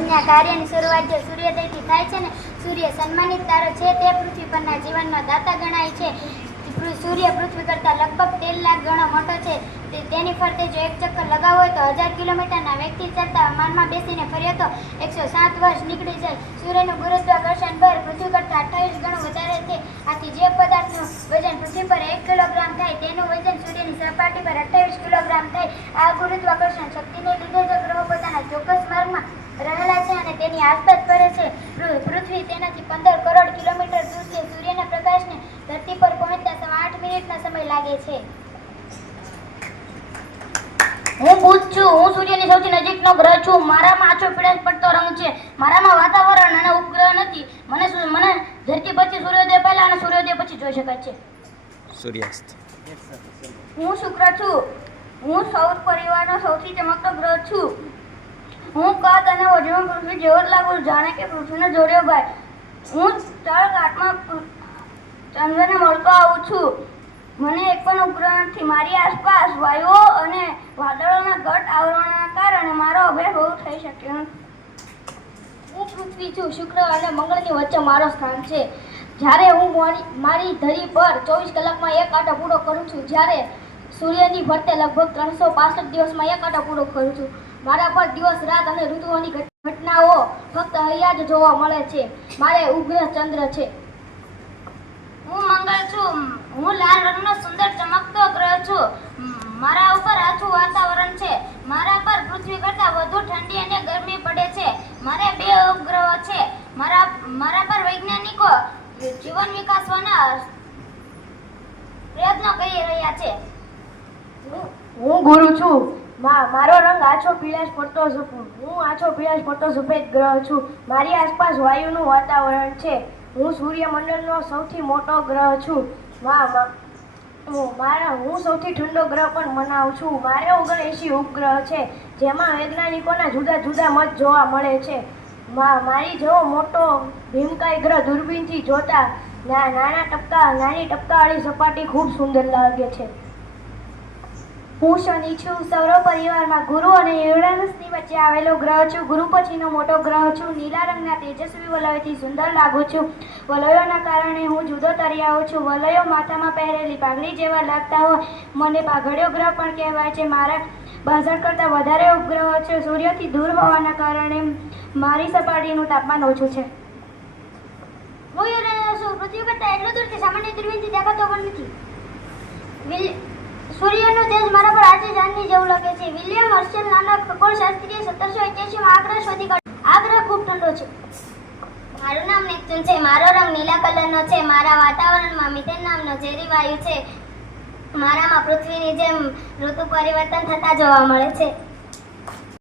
યજ્ઞ કાર્યની શરૂઆત જે સૂર્યોદયથી થાય છે ને, સૂર્ય સન્માનિત તારો છે તે પૃથ્વી પરના જીવનનો દાતા ગણાય છે. સૂર્ય પૃથ્વી કરતાં લગભગ તેર લાખ ગણો મોટો છે. તેની ફરતે જો એક ચક્કર લગાવો હોય તો હજાર કિલોમીટરના વ્યક્તિ ચાલતા માનમાં બેસીને ફર્યો તો એકસો સાત વર્ષ નીકળી જાય. સૂર્યનું ગુરુત્વાકર્ષણ બળ પૃથ્વી કરતાં અઠ્ઠાવીસ ગણું વધારે છે. આથી જે પદાર્થનું વજન પૃથ્વી પર એક કિલોગ્રામ થાય, તેનું વજન સૂર્યની સપાટી પર અઠ્ઠાવીસ કિલોગ્રામ થાય. આ ગુરુત્વાકર્ષણ શક્તિને લીધે જ ગ્રહો પોતાના ચોક્કસ માર્ગમાં રહેલા તેની આસપાસ ફરે છે. પૃથ્વી તેનાથી પંદર કરોડ કિલોમીટર દૂર છે. સૂર્યના પ્રકાશને ધરતી પર પહોંચતા સવા આઠ મિનિટનો સમય લાગે છે. હું બુધ છું. હું સૂર્યની સૌથી નજીકનો ગ્રહ છું. મારામાં આછો પીળાશ પડતો રંગ છે. મારામાં વાતાવરણ અને ઉપગ્રહ નથી. મને મને ધરતી પછી સૂર્યોદય પહેલા અને સૂર્યોદય પછી જોઈ શકાય છે. સૂર્યાસ્ત. હું શુક્ર છું. હું સૌર પરિવારનો સૌથી ચમકતો ગ્રહ છું. હું કદ અને વજનમાં પૃથ્વી જેવો જ લાગુ છું, જાણે કે પૃથ્વીનો જોડ્યો ભાઈ. હું તળઘાટમાં પૃ- ચંદ્રને મળતો આવું છું. મને એક પણ ઉપગ્રહ નથી. મારી આસપાસ વાયુઓ અને વાદળોના ઘટ આવરણના કારણે મારો બહુ થઈ શક્યો હું પૃથ્વી છું. શુક્ર અને મંગળની વચ્ચે મારો સ્થાન છે. જ્યારે હું મારી મારી ધરી પર ચોવીસ કલાકમાં એક આંટો પૂરો કરું છું, જ્યારે સૂર્યની ફરતે લગભગ ત્રણસો પાસઠ દિવસમાં એક આંટો પૂરો કરું છું. મારા પર દિવસ, રાત અને ઋતુઓની ઘટનાઓ જ જોવા મળે છે. મારે ઉગ્ર ચંદ્ર છે. હું મંગળ છું. હું લાલ રંગનો સુંદર ચમકતો ગ્રહ છું. મારા ઉપર આછું વાતાવરણ છે. મારા પર પૃથ્વી કરતાં વધુ ઠંડી અને ગરમી પડે છે. મારે બે ઉપગ્રહો છે. મારા મારા પર વૈજ્ઞાનિકો જીવન વિકાસવાના પ્રયત્નો કરી રહ્યા છે. હું ગુરુ છું. મારો રંગ આછો પીળાશ પડતો હું આછો પીળાશ પડતો સફેદ ગ્રહ છું. મારી આસપાસ વાયુનું વાતાવરણ છે. હું સૂર્યમંડળનો સૌથી મોટો ગ્રહ છું. મા, માં મારા, હું સૌથી ઠંડો ગ્રહ પણ મનાવું છું. મારે ઓગણએંશી ઉપગ્રહ છે, જેમાં વૈજ્ઞાનિકોના જુદા જુદા મત જોવા મળે છે. મા- મારી જેવો મોટો ભીમકાય ગ્રહ દૂરબીનથી જોતા નાના ટપકા, નાની ટપકાવાળી સપાટી ખૂબ સુંદર લાગે છે. હું શનિ છું સૌર પરિવારમાં ગુરુ અને યુરેનસની વચ્ચે આવેલો ગ્રહ છું. ગુરુ પછીનો મોટો ગ્રહ છું. નીલા રંગના તેજસ્વી વલયથી સુંદર લાગુ છું. વલયોના કારણે હું જુદો તરી આવું છું. વલયો માથામાં પહેરેલી પાઘડી જેવા લાગતા હોય. મને પાઘડિયો ગ્રહ પણ કહેવાય છે. મારા બાસઠ કરતાં વધારે ઉપગ્રહો છે. સૂર્યથી દૂર હોવાના કારણે મારી સપાટીનું તાપમાન ઓછું છે. હું યુરેનસ છું પૃથ્વી કરતાં એટલું દૂર કે સામાન્ય દૂરબીનથી દેખાતો પણ નથી. સૂર્યનું તેજ મારા પર આજે ચાંદની જેવું લાગે છે. વિલિયમ હર્શેલ નાના ખગોળશાસ્ત્રીએ સત્તરસો એક્યાસીમાં આ ગ્રહ શોધી કાઢ્યો. આ ખૂબ ઠંડો છે. મારું નામ નેપ્ચ્યુન છે. મારો રંગ નીલા કલરનો છે. મારા વાતાવરણમાં મિથેન નામનો ઝેરી વાયુ છે. મારામાં પૃથ્વીની જેમ ઋતુ પરિવર્તન થતા જોવા મળે છે.